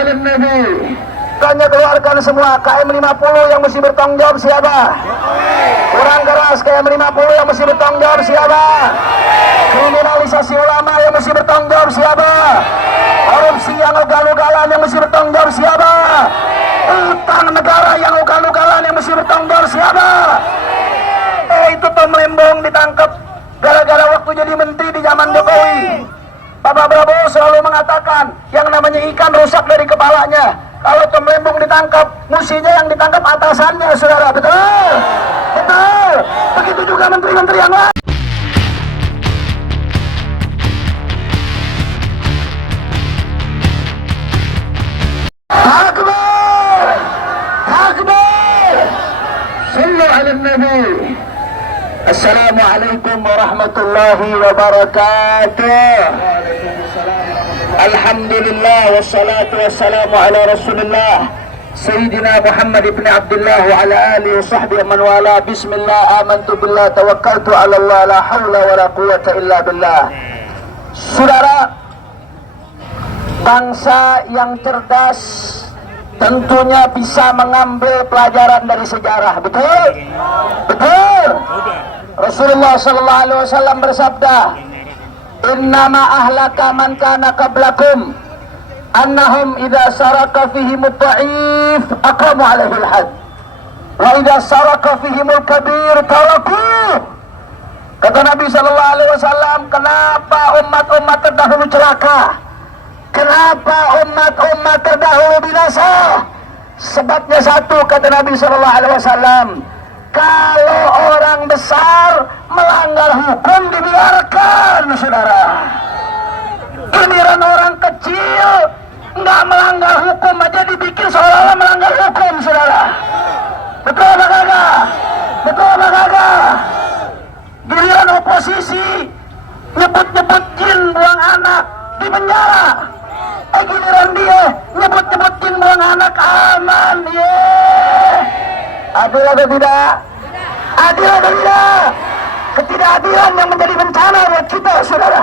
ala nabi. Bukannya keluarkan semua. KM 50 yang mesti bertanggung jawab siapa? Kurang keras. KM 50 yang mesti bertanggung jawab siapa? Kriminalisasi ulama yang mesti bertanggung jawab siapa? Korupsi yang ugal-ugalan yang mesti bertanggung jawab siapa? Utang negara yang ugal-ugalan yang mesti bertanggung jawab siapa? Itu Tom Lembong ditangkap gara-gara waktu jadi menteri di zaman Jokowi. Bapak Prabowo selalu mengatakan yang namanya ikan rusak dari kepalanya. Kalau Tom Lembong ditangkap, mestinya yang ditangkap atasannya, saudara. Betul? Betul. Begitu juga menteri-menteri yang lain. Akbar! Akbar! Sallu ala nabi. Assalamualaikum warahmatullahi wabarakatuh. Alhamdulillah wassalatu wassalamu ala rasulillah Sayyidina Muhammad ibn Abdullah wa ala alihi wa sahbihi man wala. Bismillah, amantu billah, tawakkaltu ala Allah, la hawla wa la quwata illa billah. Saudara, bangsa yang cerdas tentunya bisa mengambil pelajaran dari sejarah. Betul? Betul. Rasulullah sallallahu alaihi wasallam bersabda, "Innama ahlaka man kana qablakum annahum idza saraka fihim ad-dha'if aqamu 'alaihi al-hadd wa idza saraka fihim al-kabir tarakuh." Kata Nabi sallallahu alaihi wasallam, kenapa umat-umat terdahulu celaka? Kenapa umat-umat terdahulu binasa? Sebabnya satu, kata Nabi sallallahu alaihi wasallam, kalau orang besar melanggar hukum dibiarkan, saudara. Giliran orang kecil nggak melanggar hukum aja dibikin seolah-olah melanggar hukum, saudara. Betul apa kagak? Betul apa kagak? Giliran oposisi nyebut-nyebut jin buang anak di penjara. Giliran dia nyebut-nyebut jin buang anak aman. Adil atau tidak? Adil atau tidak? Ketidakadilan yang menjadi bencana buat kita, saudara.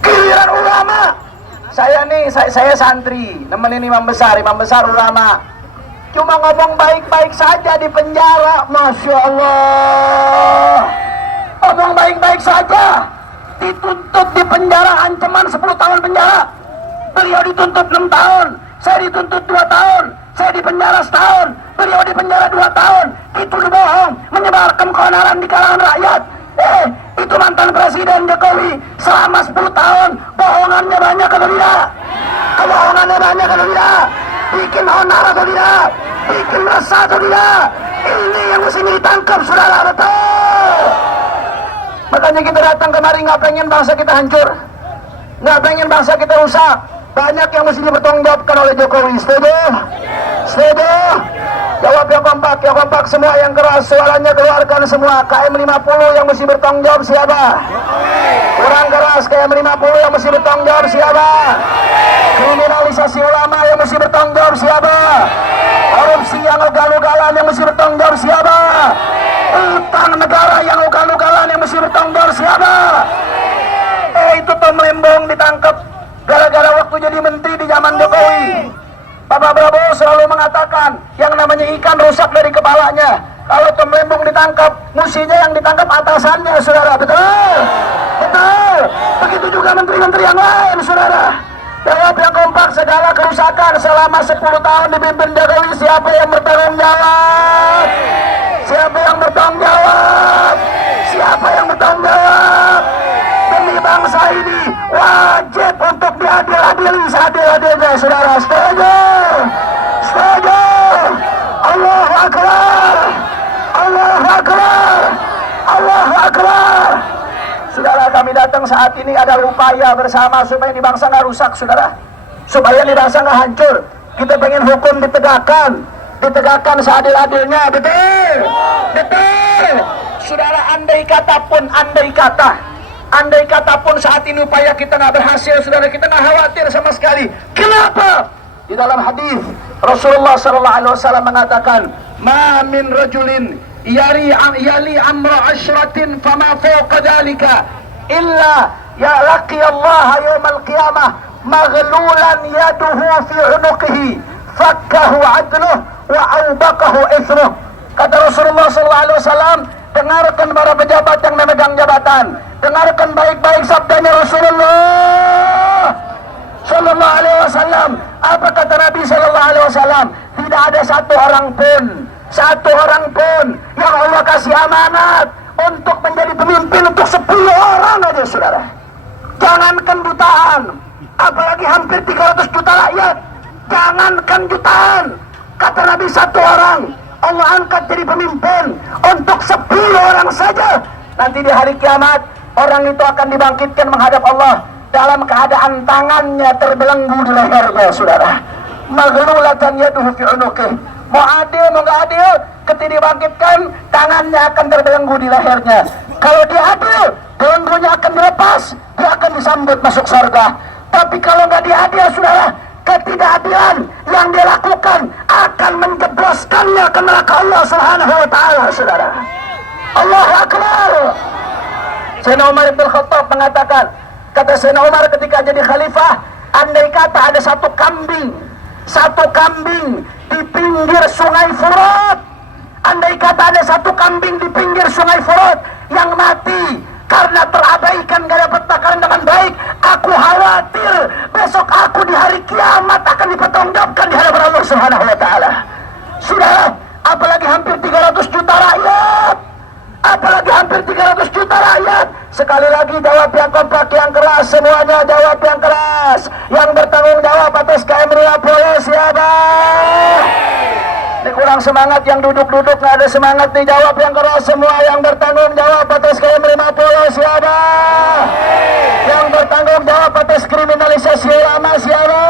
Giliran ulama, saya santri, nemenin imam besar ulama, cuma ngomong baik-baik saja di penjara, masya Allah. Ngomong baik-baik saja, dituntut di penjara, ancaman 10 tahun penjara. Beliau dituntut 6 tahun, saya dituntut 2 tahun, saya di penjara setahun, beliau di penjara 2 tahun. Itu bohong, menyebarkan keonaran di kalangan rakyat. Itu mantan Presiden Jokowi selama 10 tahun, bohongannya banyak atau tidak? Kebohongannya banyak atau tidak? Bikin onar atau tidak? Bikin resah atau tidak? Ini yang mesti ditangkap, saudara. Betul. Makanya kita datang kemari nggak pengen bangsa kita hancur, nggak pengen bangsa kita rusak. Banyak yang mesti dipertanggungjawabkan oleh Jokowi. Setuju? Setuju? Jawab yang kompak semua, yang keras suaranya keluarkan semua. KM 50 yang mesti bertanggung jawab siapa? Kurang keras. KM 50 yang mesti bertanggung jawab siapa? Kriminalisasi ulama yang mesti bertanggung jawab siapa? Korupsi yang ugal-ugalan yang mesti bertanggung jawab siapa? Utang negara yang ugal-ugalan yang mesti bertanggung jawab siapa? Itu Tom Lembong ditangkap gara-gara waktu jadi menteri di zaman Jokowi. Bapak Prabowo selalu mengatakan yang namanya ikan rusak dari kepalanya. Kalau Tom Lembong ditangkap, mestinya yang ditangkap atasannya, saudara. Betul? Betul. Begitu juga menteri-menteri yang lain, saudara. Jawab yang kompak, segala kerusakan selama 10 tahun dipimpin Jokowi, siapa yang bertanggung jawab? Siapa yang bertanggung jawab? Siapa yang bertanggung jawab? Demi bangsa ini wajib untuk diadil-adili seadil-adilnya, saudara. Setuju? Setuju? Allahu Akbar! Allahu Akbar! Allahu Akbar! Saudara, kami datang saat ini adalah upaya bersama supaya di bangsa nggak rusak, saudara. Supaya di bangsa nggak hancur. Kita pengen hukum ditegakkan seadil-adilnya. Betul? Betul? Saudara, andai kata pun saat ini upaya kita nggak berhasil, saudara, kita nggak khawatir sama sekali. Kenapa? Di dalam hadis Rasulullah sallallahu alaihi wasallam mengatakan, "Ma min rajulin yali amra ashratin fama fawqa dzalika illa ya laqi Allah yaumal qiyamah maghlulan yaduhu fi unuqihi fakkahu adluh wa awbaqahu ithruh. Kata Rasulullah SAW, dengarkan para pejabat yang memegang jabatan, dengarkan baik-baik sabdanya Rasulullah Sallallahu Alaihi Wasallam. Apa kata Nabi Sallallahu Alaihi Wasallam? Tidak ada satu orang pun yang Allah kasih amanat untuk menjadi pemimpin untuk 10 orang aja, saudara. Jangankan jutaan, apalagi hampir 300 juta rakyat. Jangankan jutaan, kata Nabi, satu orang Allah angkat jadi pemimpin untuk 10 orang saja. Nanti di hari kiamat orang itu akan dibangkitkan menghadap Allah dalam keadaan tangannya terbelenggu di lehernya, saudara. Maghlulatan yaduhu fi unuqih. Mau adil mau gak adil, ketika dibangkitkan tangannya akan terbelenggu di lehernya. Kalau dia adil, belenggunya akan dilepas, dia akan disambut masuk surga. Tapi kalau nggak diadil, saudara, ketidakadilan yang dia lakukan akan menjebloskannya ke neraka Allah Subhanahu wa taala, saudara. Allahu Akbar. Sayyidina Umar bin Khattab mengatakan, kata Sayyidina Umar ketika jadi khalifah, andai kata ada satu kambing di pinggir sungai Furat, andai kata ada satu kambing di pinggir sungai Furat yang mati karena terabaikan, gak dapat makanan dengan baik, aku khawatir besok aku di hari kiamat akan dipertanggungjawabkan di hadapan Allah Subhanahu wa taala. Saudara, apalagi hampir 300 juta rakyat. Sekali lagi, jawab yang kompak, yang keras, semuanya jawab yang keras. Yang bertanggung jawab atas KM 50 siapa? Ini kurang semangat yang duduk-duduk, nggak ada semangat nih. Jawab yang keras semua. Yang bertanggung jawab atas KM 50 siapa? Yang bertanggung jawab atas kriminalisasi ulama siapa?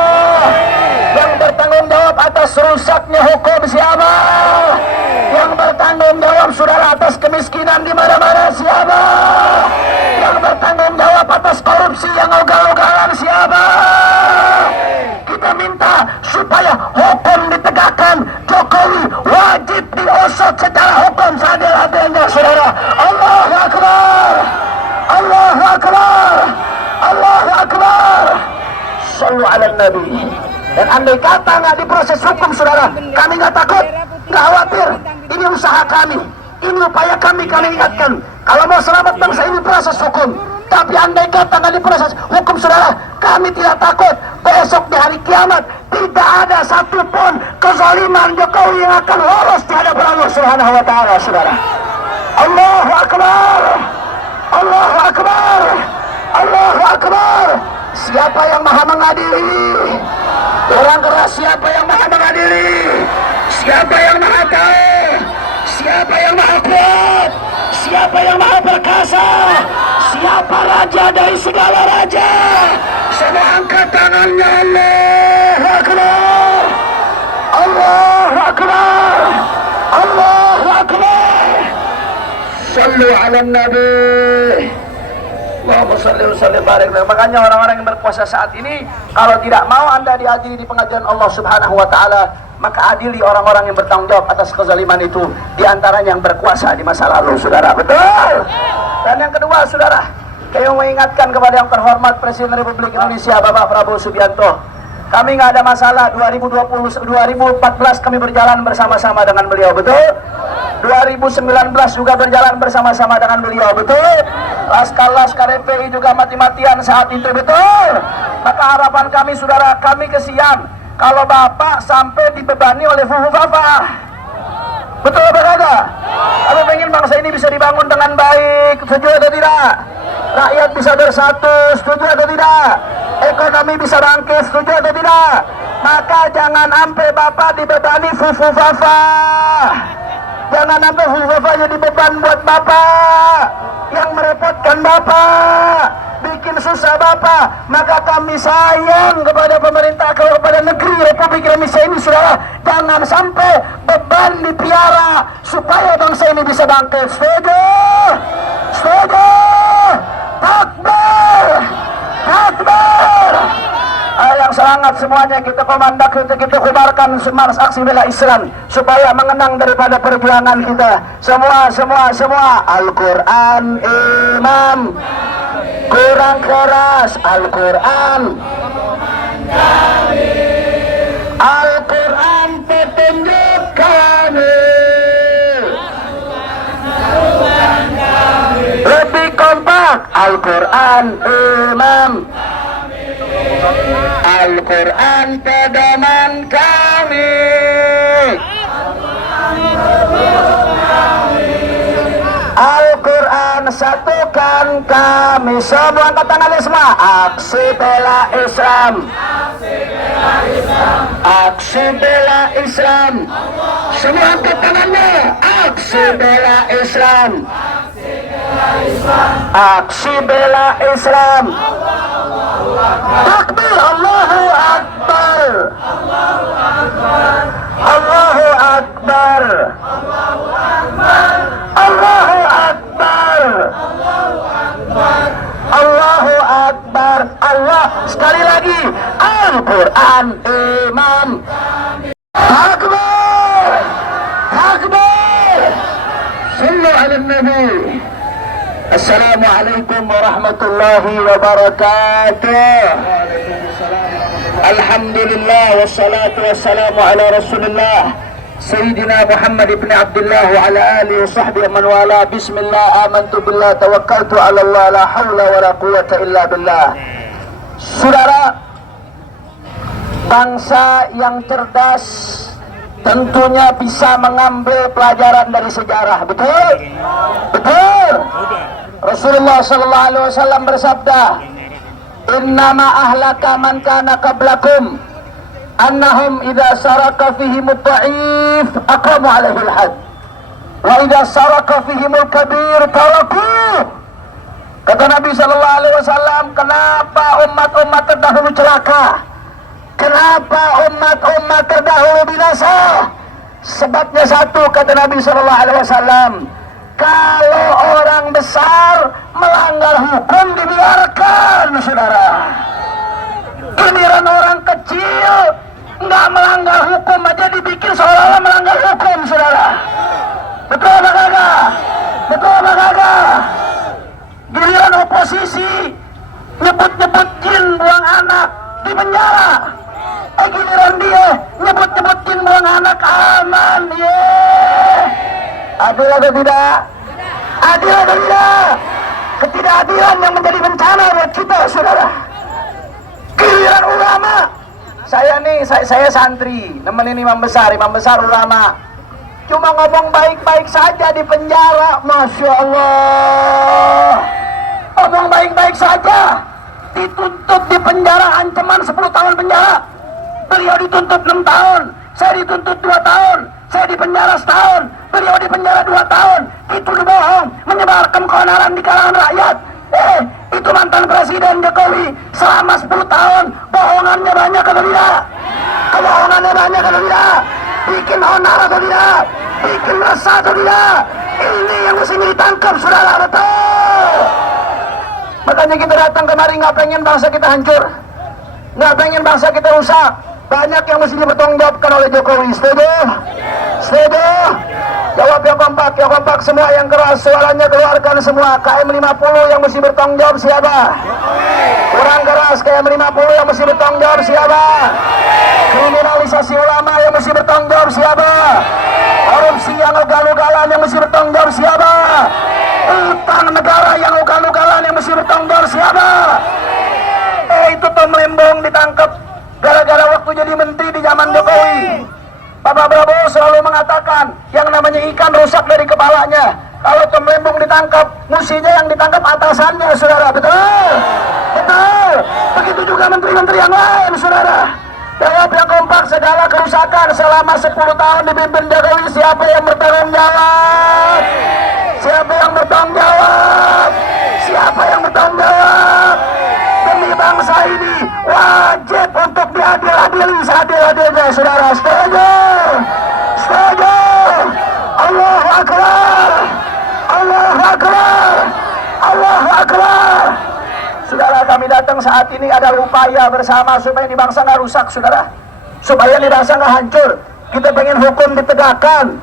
Yang bertanggung jawab atas rusaknya hukum siapa? Yang bertanggung jawab, saudara, atas kemiskinan di mana-mana siapa? Yang bertanggung jawab atas korupsi yang ugal-ugalan siapa? Kita minta supaya hukum ditegakkan. Jokowi wajib diusut secara hukum seadil-adilnya, saudara. Allahu Akbar, Allahu Akbar, Allahu Akbar. Sallu ala Nabi. Dan andai kata nggak diproses hukum, saudara, kami nggak takut, nggak khawatir. Ini usaha kami, ini upaya kami ingatkan. Kalau mau selamat bangsa ini proses hukum. Tapi andai kata nggak diproses hukum, saudara, kami tidak takut. Besok di hari kiamat tidak ada satupun kezaliman Jokowi yang akan lolos di hadapan Allah Subhanahu wa taala, saudara. Allahu Akbar, Allahu Akbar, Allahu Akbar. Siapa yang maha mengadili? Orang keras, siapa yang maha mengadili? Siapa yang maha tahu? Siapa yang maha kuat? Siapa yang maha perkasa? Siapa raja dari segala raja? Semua angkat tangannya. Allahu Akbar, Allahu Akbar, Allahu Akbar. Sallu ala Nabi. Allahumma salli wa sallim barik. Makanya orang-orang yang berpuasa saat ini, kalau tidak mau Anda diadili di pengadilan Allah Subhanahu wa taala, maka adili orang-orang yang bertanggung jawab atas kezaliman itu, di antaranya yang berkuasa di masa lalu, saudara. Betul. Dan yang kedua, saudara, saya mengingatkan kepada yang terhormat Presiden Republik Indonesia Bapak Prabowo Subianto. Kami nggak ada masalah. 2014 kami berjalan bersama-sama dengan beliau, betul? 2019 juga berjalan bersama-sama dengan beliau, betul? Laskar FPI juga mati-matian saat itu, betul? Maka harapan kami, saudara, kami kesian kalau Bapak sampai dibebani oleh Fufu-Fafa. Betul apa kagak? Kami pengen bangsa ini bisa dibangun dengan baik, setuju atau tidak? Rakyat bisa bersatu, setuju atau tidak? Ekonomi bisa bangkit, setuju atau tidak? Maka jangan sampai Bapak dibebani Fufu-Fafa. Jangan sampai Fufu-Fafa jadi beban buat Bapak, yang merepotkan Bapak, bikin susah Bapak. Maka kami sayang kepada pemerintah, kepada negeri Republik Indonesia ini, saudara. Jangan sampai beban dipiara supaya bangsa ini bisa bangkit. Setuju? Setuju? Takbir! Takbir! Yang semangat semuanya kita komandak, kita kubarkan Mars Aksi Bela Islam supaya mengenang daripada perjuangan kita. Semua Al-Quran imam, kurang keras Al-Quran, Al-Quran imam, Al-Quran pedoman kami, Al-Quran satukan kami. Semua angkat tangannya semua. Aksi bela Islam, aksi bela Islam. Semua angkat tangannya. Aksi bela Islam, aksi bela Islam. Takbir, Allahu Akbar, Allahu Akbar, Allahu Akbar, Allahu Akbar. Allah, sekali lagi. Al-Quran imam. Akbar, Akbar. صلوا على النبي. Assalamualaikum warahmatullahi wabarakatuh. Alhamdulillah wassalatu wassalamu ala Rasulillah Sayyidina Muhammad ibn Abdullah wa ala alihi wa sahbihi man wala. Bismillah, amantu billah, tawakkaltu ala Allah, la hawla wa la quwwata illa billah. Saudara, bangsa yang cerdas tentunya bisa mengambil pelajaran dari sejarah. Betul? Betul. Rasulullah sallallahu alaihi wasallam bersabda, "Innama ahlaka man kana qablakum annahum idza saraka fihim ad-dha'if aqamu 'alaihi al-hadd wa idza saraka fihim al-kabir tarakuh." Kata Nabi sallallahu alaihi wasallam, kenapa umat-umat terdahulu celaka? Kenapa umat-umat terdahulu binasa? Sebabnya satu, kata Nabi sallallahu alaihi wasallam, kalau orang besar melanggar hukum dibiarkan, saudara. Giliran orang kecil nggak melanggar hukum aja dibikin seolah-olah melanggar hukum, saudara. Betul apa kagak? Betul apa kagak? Giliran oposisi nyebut-nyebut jin buang anak di penjara. Giliran dia nyebut-nyebut jin buang anak aman. Adil atau tidak? Adil atau tidak? Ketidakadilan yang menjadi bencana buat kita, saudara. Giliran ulama, saya santri, nemenin imam besar ulama, cuma ngomong baik-baik saja di penjara. Masya Allah, ngomong baik-baik saja dituntut di penjara, ancaman 10 tahun penjara. Beliau dituntut 6 tahun, saya dituntut 2 tahun, saya di penjara setahun, beliau di penjara 2 tahun. Itu bohong, menyebarkan keonaran di kalangan rakyat. Itu mantan Presiden Jokowi selama 10 tahun, bohongannya banyak atau tidak? Kebohongannya banyak atau tidak? Bikin onar atau tidak? Bikin resah atau tidak? Ini yang mesti ditangkap, saudara. Betul. Makanya kita datang kemari nggak pengen bangsa kita hancur, nggak pengen bangsa kita rusak. Banyak yang mesti dipertanggungjawabkan oleh Jokowi. Setuju? Setuju? Jawab yang kompak semua, yang keras suaranya keluarkan semua. KM 50 yang mesti bertanggung jawab siapa? Kurang keras. KM 50 yang mesti bertanggung jawab siapa? Kriminalisasi ulama yang mesti bertanggung jawab siapa? Korupsi yang ugal-ugalan yang mesti bertanggung jawab siapa? Utang negara yang ugal-ugalan yang mesti bertanggung jawab siapa? Itu Tom Lembong ditangkap gara-gara waktu jadi menteri di zaman Jokowi. Bapak Prabowo selalu mengatakan yang namanya ikan rusak dari kepalanya. Kalau Tom Lembong ditangkap, mestinya yang ditangkap atasannya, saudara. Betul? Betul. Begitu juga menteri-menteri yang lain, saudara. Jawab yang kompak, segala kerusakan selama 10 tahun dipimpin Jokowi, siapa yang bertanggung jawab? Siapa yang bertanggung jawab? Siapa yang bertanggung jawab? Demi bangsa ini wajib untuk diadil-adili seadil-adilnya, saudara. Setuju? Setuju? Allahu Akbar, Allahu Akbar, Allahu Akbar. Saudara, kami datang saat ini adalah upaya bersama supaya ini bangsa nggak rusak, saudara. Supaya ini bangsa nggak hancur. Kita pengen hukum ditegakkan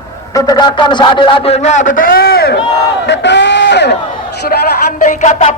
seadil-adilnya. Betul? Betul. Saudara, andai kata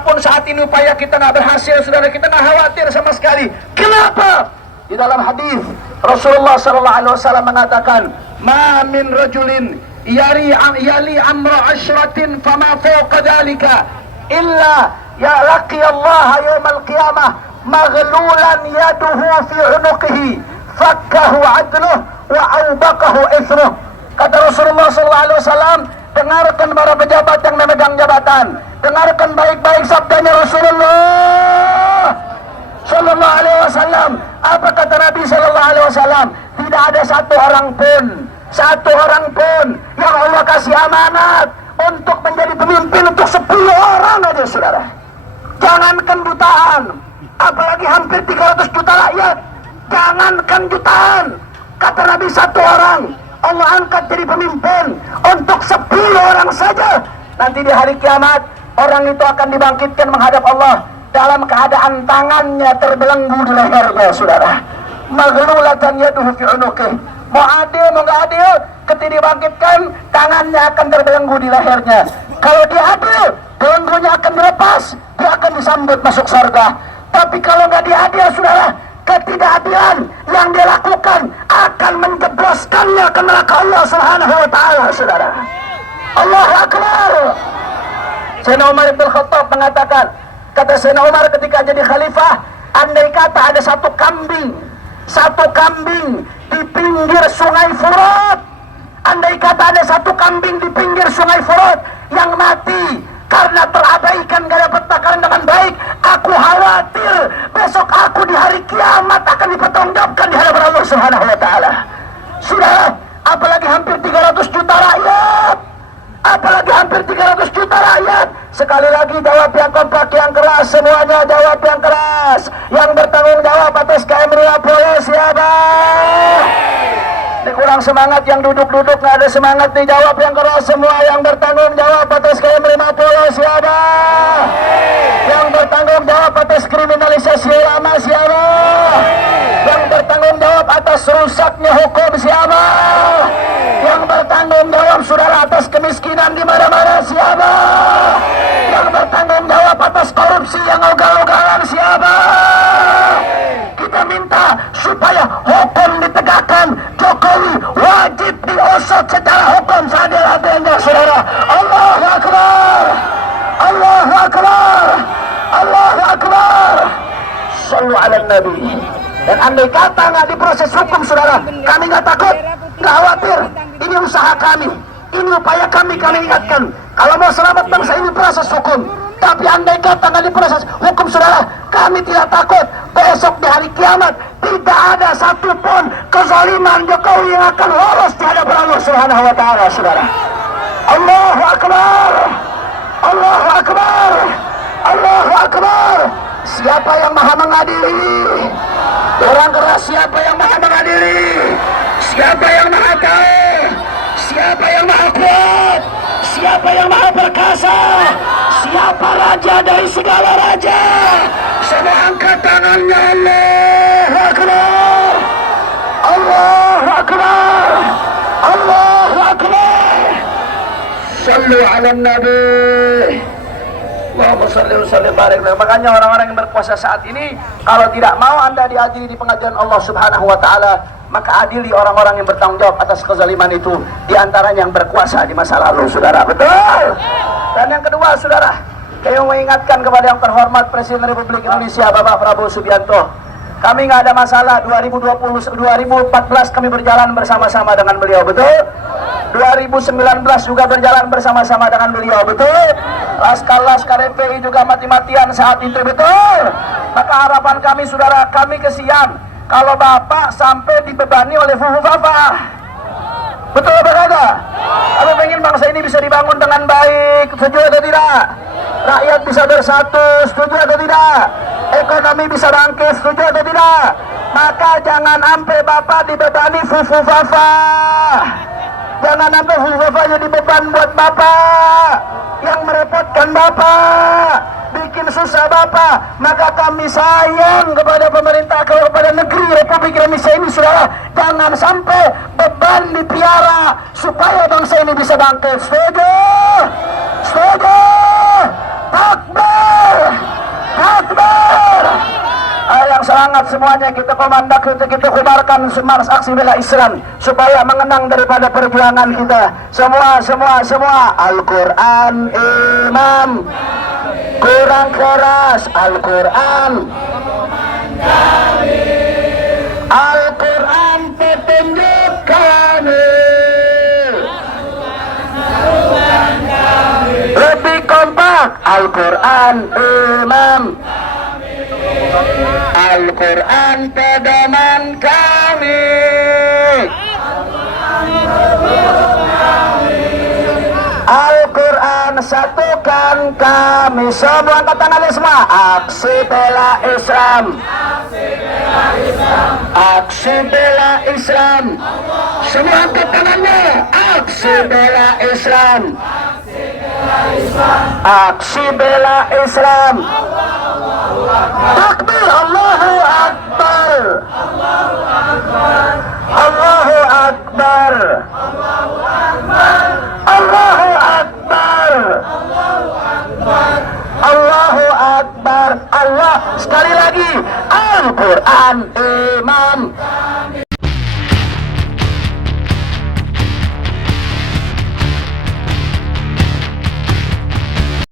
pun saat ini upaya kita nggak berhasil, saudara, kita nggak khawatir sama sekali. Kenapa? Di dalam hadis Rasulullah sallallahu alaihi wasallam mengatakan, "Ma min rajulin yali amra ashratin fama fawqa dhalika illa ya laqi Allah yawmal qiyamah maghlulan yaduhu fi unuqihi fakkahu adluh wa awbaqahu ithruh. Kata Rasulullah SAW, dengarkan para pejabat yang memegang jabatan, dengarkan baik-baik sabdanya Rasulullah Sallallahu Alaihi Wasallam. Apa kata Nabi Sallallahu Alaihi Wasallam? Tidak ada satu orang pun yang Allah kasih amanat untuk menjadi pemimpin untuk 10 orang aja, saudara. Jangankan jutaan, apalagi hampir 300 juta rakyat. Jangankan jutaan, kata Nabi, satu orang Allah angkat jadi pemimpin untuk 10 orang saja. Nanti di hari kiamat orang itu akan dibangkitkan menghadap Allah dalam keadaan tangannya terbelenggu di lehernya, saudara. Maghlulatan yaduhu fi unuqih. Mau adil mau nggak adil, ketika dibangkitkan tangannya akan terbelenggu di lehernya. Kalau dia adil, belenggunya akan dilepas, dia akan disambut masuk surga. Tapi kalau nggak diadil, saudara, ketidakadilan yang dia lakukan akan menjebloskannya ke neraka Allah Subhanahu wa taala, saudara. Allahu Akbar. Sayyidina Umar bin Khattab mengatakan, kata Sayyidina Umar ketika jadi khalifah, andai kata ada satu kambing di pinggir sungai Furat, andai kata ada satu kambing di pinggir sungai Furat yang mati karena terabaikan, gak dapat takaran dengan baik, aku khawatir besok aku di hari kiamat akan dipertanggungjawabkan di hadapan Allah Subhanahu wa taala. Sudah, apalagi hampir 300 juta rakyat. Apalagi hampir 300 juta rakyat. Sekali lagi jawab yang kompak, yang keras, semuanya jawab yang keras. Yang bertanggung jawab atas KM 50 siapa? Ini kurang semangat, yang duduk-duduk nggak ada semangat, dijawab yang keras semua. Yang bertanggung jawab atas KM 50 siapa? Yang bertanggung jawab atas kriminalisasi ulama siapa? Yang bertanggung jawab atas rusaknya hukum siapa? Yang bertanggung jawab, saudara, atas kemiskinan di mana-mana siapa? Yang bertanggung jawab atas korupsi yang ugal-ugalan siapa? Kita minta supaya hukum ditegakkan. Jokowi wajib diusut secara hukum seadil-adilnya, saudara. Allahu Akbar, Allahu Akbar, Allahu Akbar. Sallu ala Nabi. Dan andai kata nggak diproses hukum, saudara, kami nggak takut, nggak khawatir. Ini usaha kami, ini upaya kami ingatkan. Kalau mau selamat bangsa ini proses hukum. Tapi andai kata nggak diproses hukum, saudara, kami tidak takut. Besok di hari kiamat tidak ada satupun kezaliman Jokowi yang akan lolos di hadapan Allah Subhanahu wa taala, saudara. Allahu Akbar, Allahu Akbar, Allahu Akbar. Siapa yang maha mengadili? Orang keras, siapa yang maha mengadili? Siapa yang maha tahu? Siapa yang maha kuat? Siapa yang maha perkasa? Siapa raja dari segala raja? Semua angkat tangannya. Allahu Akbar, Allahu Akbar, Allahu Akbar. Sallu ala Nabi. Allahumma salli wa sallim barik. Makanya orang-orang yang berkuasa saat ini, kalau tidak mau Anda diadili di pengadilan Allah Subhanahu wa taala, maka adili orang-orang yang bertanggung jawab atas kezaliman itu, di antaranya yang berkuasa di masa lalu, saudara. Betul. Dan yang kedua, saudara, saya mengingatkan kepada yang terhormat Presiden Republik Indonesia Bapak Prabowo Subianto. Kami nggak ada masalah. 2014 kami berjalan bersama-sama dengan beliau, betul? 2019 juga berjalan bersama-sama dengan beliau, betul? Laskar FPI juga mati-matian saat itu, betul? Maka harapan kami, saudara, kami kesian kalau Bapak sampai dibebani oleh Fufu Fafa. Betul apa kata? Kami pengen bangsa ini bisa dibangun dengan baik. Setuju atau tidak? Rakyat bisa bersatu. Setuju atau tidak? Ekonomi bisa bangkit. Setuju atau tidak? Maka jangan sampai Bapak dibebani Fufu Fafa. Jangan sampai Fufu Fafa jadi beban buat Bapak, yang merepotkan Bapak, bikin susah Bapak. Maka kami sayang kepada pemerintah, kepada negeri Republik Indonesia ini, saudara. Jangan sampai beban dipiara supaya bangsa ini bisa bangkit. Setuju? Setuju? Takbir! Takbir! Yang Semangat semuanya, kita komandak, kita kubarkan semangat aksi bela Islam supaya mengenang daripada perjuangan kita. Semua. Al-Quran imam, kurang keras. Al-Quran, Al-Quran petunjuk kami. Lebih kompak. Al-Quran imam, Al-Quran pedoman kami. Al-Quran satukan kami. Semua angkat tangan semua. Aksi bela Islam, aksi bela Islam. Semua angkat tangannya. Aksi bela Islam, aksi bela Islam. Takbir, Allahu Akbar, Allahu Akbar, Allahu Akbar, Allahu Akbar. Allah sekali lagi. Al-Quran imam,